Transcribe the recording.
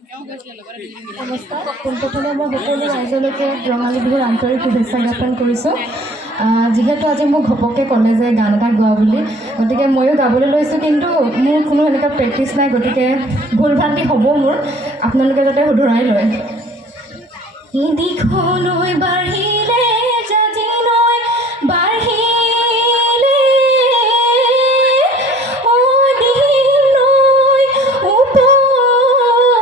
নমস্কাৰ, পোনপ্ৰথমে মই সকলো ৰাইজলৈকে ৰঙালী বিহুৰ আন্তৰিক শুভেচ্ছা জ্ঞাপন কৰিছোঁ। যিহেতু আজি মোক ঘপককৈ ক'লে যে গান এটা গোৱা বুলি, গতিকে ময়ো গাবলৈ লৈছোঁ, কিন্তু মোৰ কোনো এনেকুৱা প্ৰেক্টিচ নাই, গতিকে ভুল ভ্ৰান্তি হ'ব মোৰ, আপোনালোকে যাতে শুধৰাই লয়। দিঘলৈ বাঢ়িলে জাজি নৈ বাঢ়িলে দিন নৈ উপচিও